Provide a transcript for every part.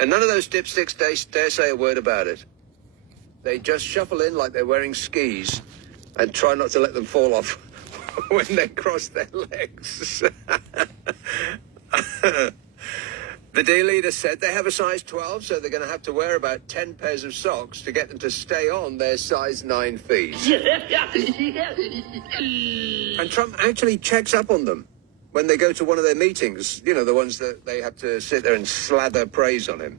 And none of those dipsticks dare say a word about it. They just shuffle in like they're wearing skis and try not to let them fall off when they cross their legs. The dear leader said they have a size 12, so they're going to have to wear about 10 pairs of socks to get them to stay on their size 9 feet. And Trump actually checks up on them when they go to one of their meetings, you know, the ones that they have to sit there and slather praise on him.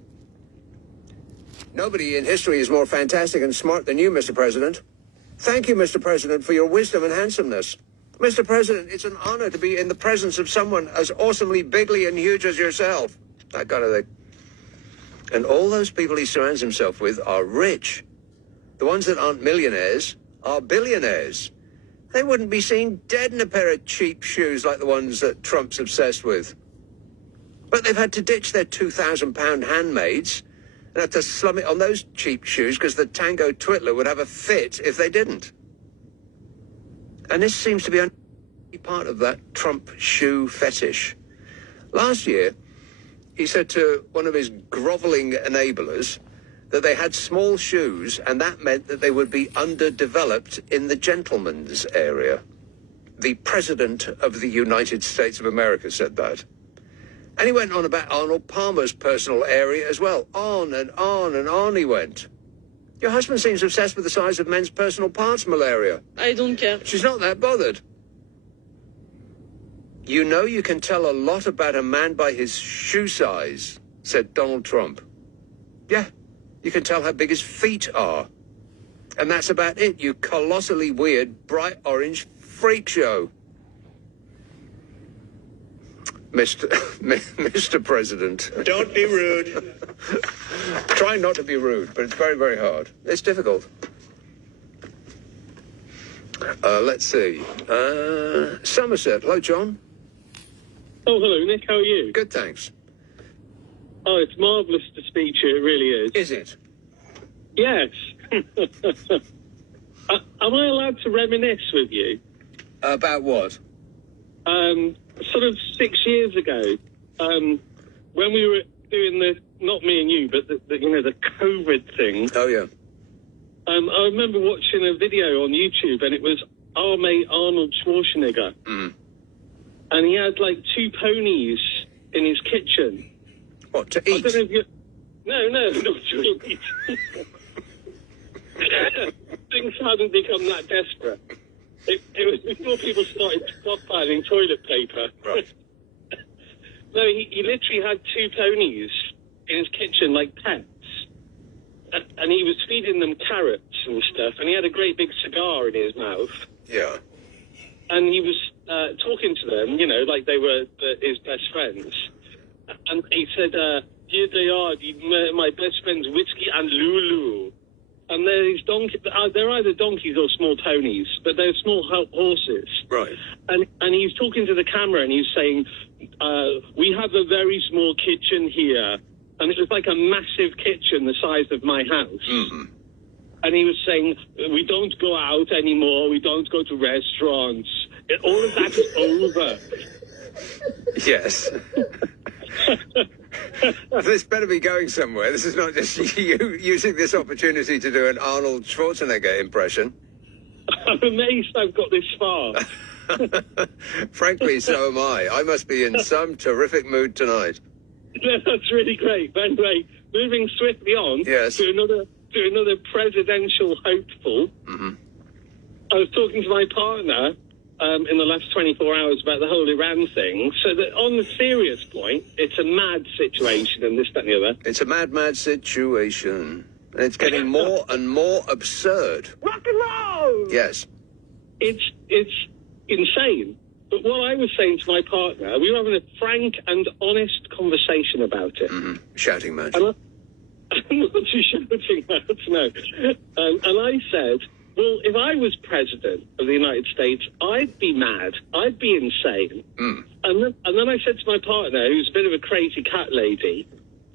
Nobody in history is more fantastic and smart than you, Mr. President. Thank you, Mr. President, for your wisdom and handsomeness. Mr. President, it's an honor to be in the presence of someone as awesomely bigly and huge as yourself. That kind of thing. And all those people he surrounds himself with are rich. The ones that aren't millionaires are billionaires. They wouldn't be seen dead in a pair of cheap shoes like the ones that Trump's obsessed with. But they've had to ditch their £2,000 handmaids and have to slum it on those cheap shoes because the Tango Twitler would have a fit if they didn't. And this seems to be only part of that Trump shoe fetish. Last year, he said to one of his grovelling enablers that they had small shoes and that meant that they would be underdeveloped in the gentleman's area. The President of the United States of America said that. And he went on about Arnold Palmer's personal area as well. On and on and on he went. Your husband seems obsessed with the size of men's personal parts, Malaria. I don't care. She's not that bothered. You know you can tell a lot about a man by his shoe size, said Donald Trump. Yeah, you can tell how big his feet are. And that's about it, you colossally weird, bright orange freak show. Mr. President. Don't be rude. Try not to be rude, but it's very, very hard. It's difficult. Let's see. Somerset. Hello, John. Oh, hello, Nick. How are you? Good, thanks. Oh, it's marvellous to speak to you. It really is. Is it? Yes. Am I allowed to reminisce with you? About what? Sort of 6 years ago, when we were doing the, not me and you, but the the COVID thing. Oh, yeah. I remember watching a video on YouTube, and it was our mate Arnold Schwarzenegger. Mm. And he had, like, 2 ponies in his kitchen. What, to eat? I don't know if you... No, not to eat. Things hadn't become that desperate. It was before people started stockpiling toilet paper. Right. No, he literally had 2 ponies in his kitchen, like pets. And he was feeding them carrots and stuff, and he had a great big cigar in his mouth. Yeah. And he was talking to them, like they were his best friends. And he said, here they are, my best friends, Whiskey and Lulu. And they're these they're either donkeys or small ponies, but they're small horses. Right. And he's talking to the camera and he's saying, we have a very small kitchen here. And it was like a massive kitchen the size of my house. Mm-hmm. And he was saying, we don't go out anymore. We don't go to restaurants. All of that is over. Yes. This better be going somewhere. This is not just you using this opportunity to do an Arnold Schwarzenegger impression. I'm amazed I've got this far. Frankly, so am I. I must be in some terrific mood tonight. That's really great. But anyway, moving swiftly on Yes. to another presidential hopeful. Mm-hmm. I was talking to my partner in the last 24 hours about the whole Iran thing, so that on the serious point, it's a mad situation and this, that and the other. It's a mad situation. And it's getting more and more absurd. Rock and roll! Yes. It's insane. But what I was saying to my partner, we were having a frank and honest conversation about it. Mm-hmm. Shouting match. And I'm not too shouting match, no. And I said, well, if I was president of the United States, I'd be mad. I'd be insane. Mm. And then I said to my partner, who's a bit of a crazy cat lady,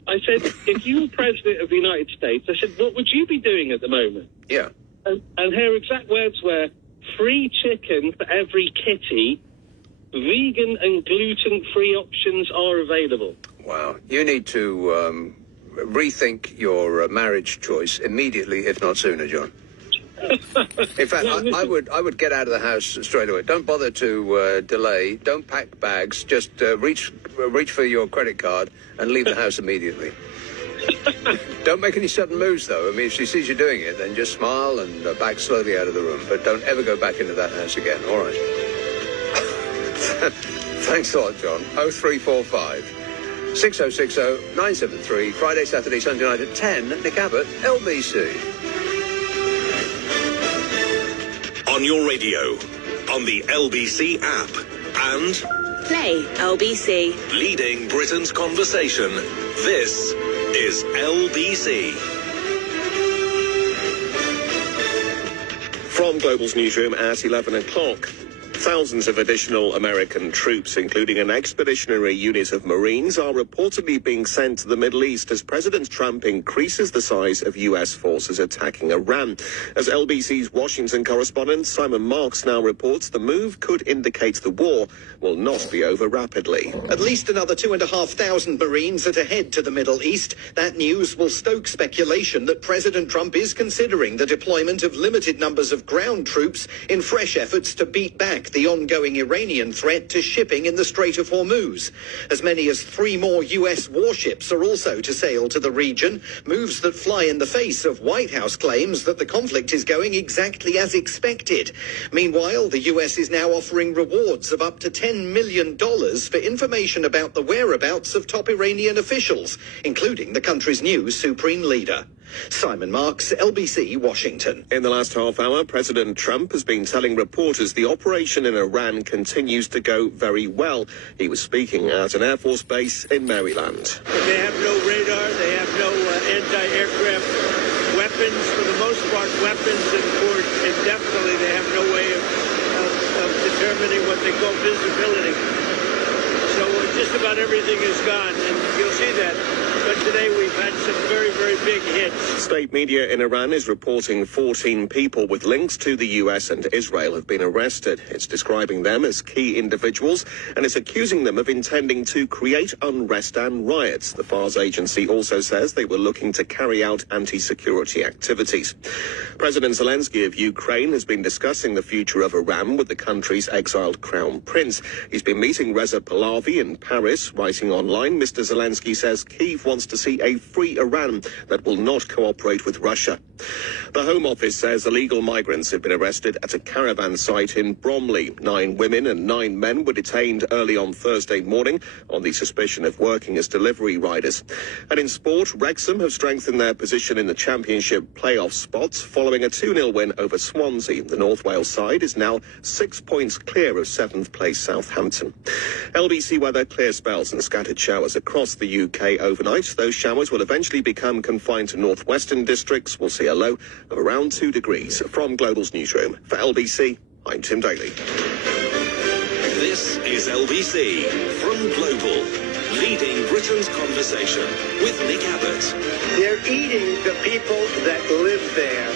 I said, if you were president of the United States, I said, what would you be doing at the moment? Yeah. And her exact words were, free chicken for every kitty, vegan and gluten-free options are available. Wow. You need to rethink your marriage choice immediately, if not sooner, John. In fact, I would get out of the house straight away. Don't bother to delay. Don't pack bags. Just reach for your credit card and leave the house immediately. Don't make any sudden moves, though. I mean, if she sees you doing it, then just smile and back slowly out of the room. But don't ever go back into that house again. All right. Thanks a lot, John. 0345 6060 973. Friday, Saturday, Sunday night at 10. Nick Abbott, LBC. On your radio, on the LBC app, and Play LBC. leading Britain's conversation. This is LBC. From Global's newsroom at 11 o'clock. Thousands of additional American troops, including an expeditionary unit of Marines, are reportedly being sent to the Middle East as President Trump increases the size of U.S. forces attacking Iran. As LBC's Washington correspondent Simon Marks now reports, the move could indicate the war will not be over rapidly. At least another 2,500 Marines are to head to the Middle East. That news will stoke speculation that President Trump is considering the deployment of limited numbers of ground troops in fresh efforts to beat back the ongoing Iranian threat to shipping in the Strait of Hormuz. As many as 3 more U.S. warships are also to sail to the region, moves that fly in the face of White House claims that the conflict is going exactly as expected. Meanwhile, the U.S. is now offering rewards of up to $10 million for information about the whereabouts of top Iranian officials, including the country's new supreme leader. Simon Marks, LBC, Washington. In the last half hour, President Trump has been telling reporters the operation in Iran continues to go very well. He was speaking at an Air Force base in Maryland. They have no radar, they have no anti-aircraft weapons, for the most part, weapons, and definitely they have no way of determining what they call visibility. So just about everything is gone, and you'll see that. But today we've had some very, very big hits. State media in Iran is reporting 14 people with links to the US and Israel have been arrested. It's describing them as key individuals and it's accusing them of intending to create unrest and riots. The FARS agency also says they were looking to carry out anti-security activities. President Zelensky of Ukraine has been discussing the future of Iran with the country's exiled crown prince. He's been meeting Reza Pahlavi in Paris. Writing online, Mr. Zelensky says Kyiv wants to see a free Iran that will not cooperate with Russia. The Home Office says illegal migrants have been arrested at a caravan site in Bromley. 9 women and 9 men were detained early on Thursday morning on the suspicion of working as delivery riders. And in sport, Wrexham have strengthened their position in the Championship playoff spots following a 2-0 win over Swansea. The North Wales side is now 6 points clear of 7th place Southampton. LBC weather, clear spells and scattered showers across the UK overnight. Those showers will eventually become confined to northwestern districts. We'll see a low of around 2 degrees. From Global's newsroom, for LBC, I'm Tim Daly. This is LBC from Global, leading Britain's conversation with Nick Abbott. They're eating the people that live there.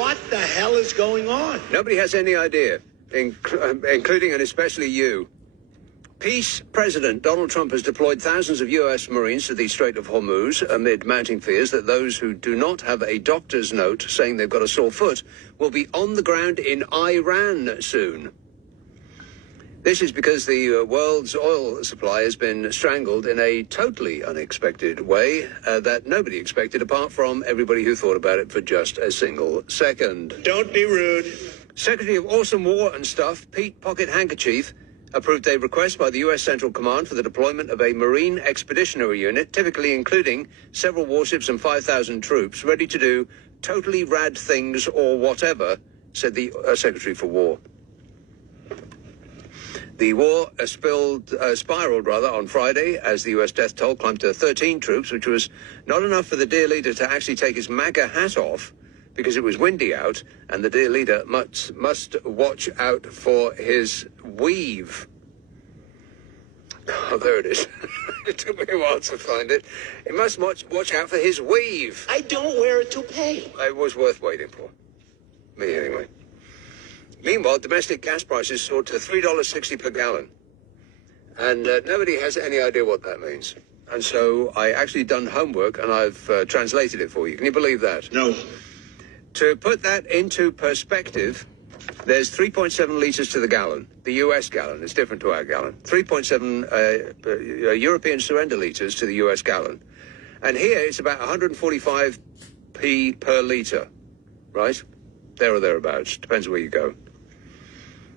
What the hell is going on? Nobody has any idea, including and especially you. Peace President Donald Trump has deployed thousands of U.S. Marines to the Strait of Hormuz amid mounting fears that those who do not have a doctor's note saying they've got a sore foot will be on the ground in Iran soon. This is because the world's oil supply has been strangled in a totally unexpected way that nobody expected, apart from everybody who thought about it for just a single second. Don't be rude. Secretary of Awesome War and Stuff, Pete Pocket Handkerchief, approved a request by the U.S. Central Command for the deployment of a Marine Expeditionary Unit, typically including several warships and 5,000 troops, ready to do totally rad things or whatever, said the Secretary for War. The war spiraled on Friday as the U.S. death toll climbed to 13 troops, which was not enough for the dear leader to actually take his MAGA hat off because it was windy out, and the dear leader must watch out for his weave. Oh, there it is. It took me a while to find it. He must watch out for his weave. I don't wear a toupee. It was worth waiting for. Me, anyway. Meanwhile, domestic gas prices soared to $3.60 per gallon. And nobody has any idea what that means. And so I actually done homework and I've translated it for you. Can you believe that? No. To put that into perspective, there's 3.7 litres to the gallon. The US gallon is different to our gallon. 3.7 European surrender litres to the US gallon. And here it's about 145p per litre, right? There or thereabouts, depends where you go.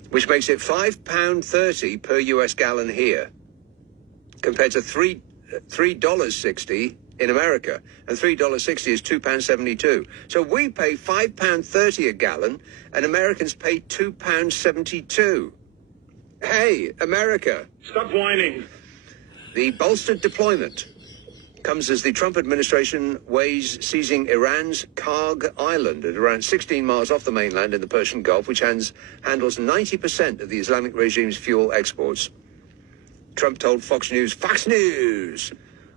Which makes it £5.30 per US gallon here, compared to $3.60 in America, and $3.60 is £2.72. So we pay £5.30 a gallon, and Americans pay £2.72. Hey, America! Stop whining. The bolstered deployment comes as the Trump administration weighs seizing Iran's Karg Island at around 16 miles off the mainland in the Persian Gulf, which handles 90% of the Islamic regime's fuel exports. Trump told Fox News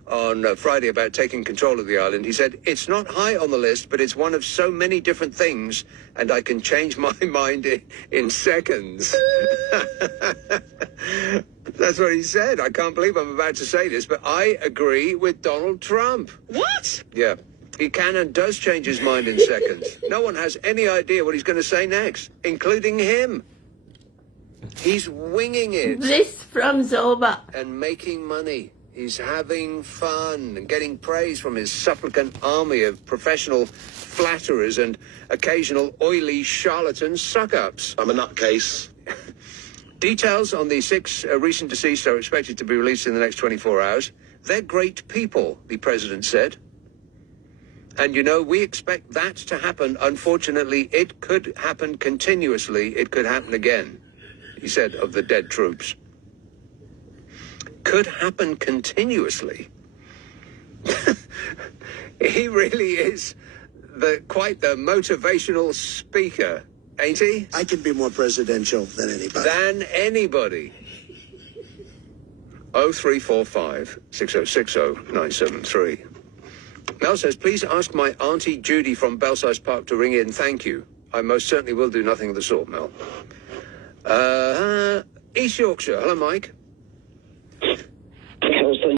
on Friday about taking control of the island. He said, "It's not high on the list, but it's one of so many different things, and I can change my mind in seconds." That's what he said. I can't believe I'm about to say this, but I agree with Donald Trump. What? Yeah, he can and does change his mind in seconds. No one has any idea what he's going to say next, including him. He's winging it. Bliss from Zorba. And making money. He's having fun and getting praise from his supplicant army of professional flatterers and occasional oily charlatan suck-ups. I'm a nutcase. Details on the 6 recent deceased are expected to be released in the next 24 hours. They're great people, the president said. And, you know, we expect that to happen. Unfortunately, it could happen continuously. It could happen again, he said, of the dead troops. Could happen continuously. He really is quite the motivational speaker, ain't he? I can be more presidential than anybody. 0345 6060 973. Mel says, please ask my Auntie Judy from Belsize Park to ring in. Thank you. I most certainly will do nothing of the sort, Mel. East Yorkshire. Hello, Mike.